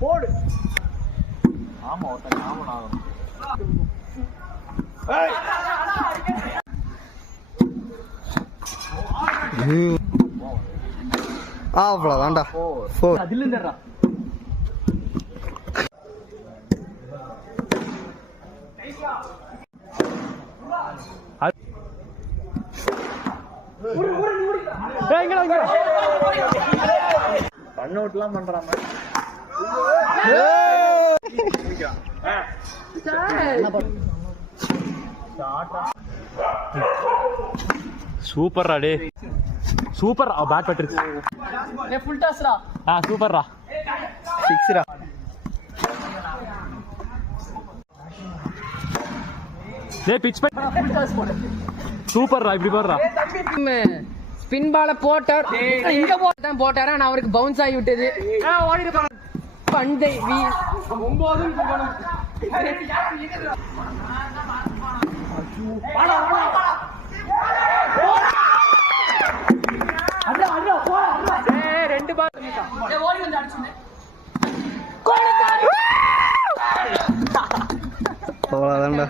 போடு. ஆமா ஒருத்தன் ஞாபகம் ஆகும். அவ்வளோதான்டா. அதுல இருந்துடுறா. ரன் அவுட்லாம் பண்றாங்க. சூப்பர்ரா டே, சூப்பர். பேட் பட்டுருச்சு. ஃபுல் டாஸ்ரா. சூப்பர்ரா. 6ரா. டேய் பிட்ச் பை. ஃபுல் டாஸ் போடு. சூப்பர்ரா. இப்படி போடுறா. ஸ்பின் பால போட்டார். இங்க போட்டான் போட்டாரா, நான் அவருக்கு பவுன்ஸ் ஆகி விட்டது. ஓடிடுறான். பந்தை 9 போகணும். ரெண்டு பால். அவ்வளோதான்டா.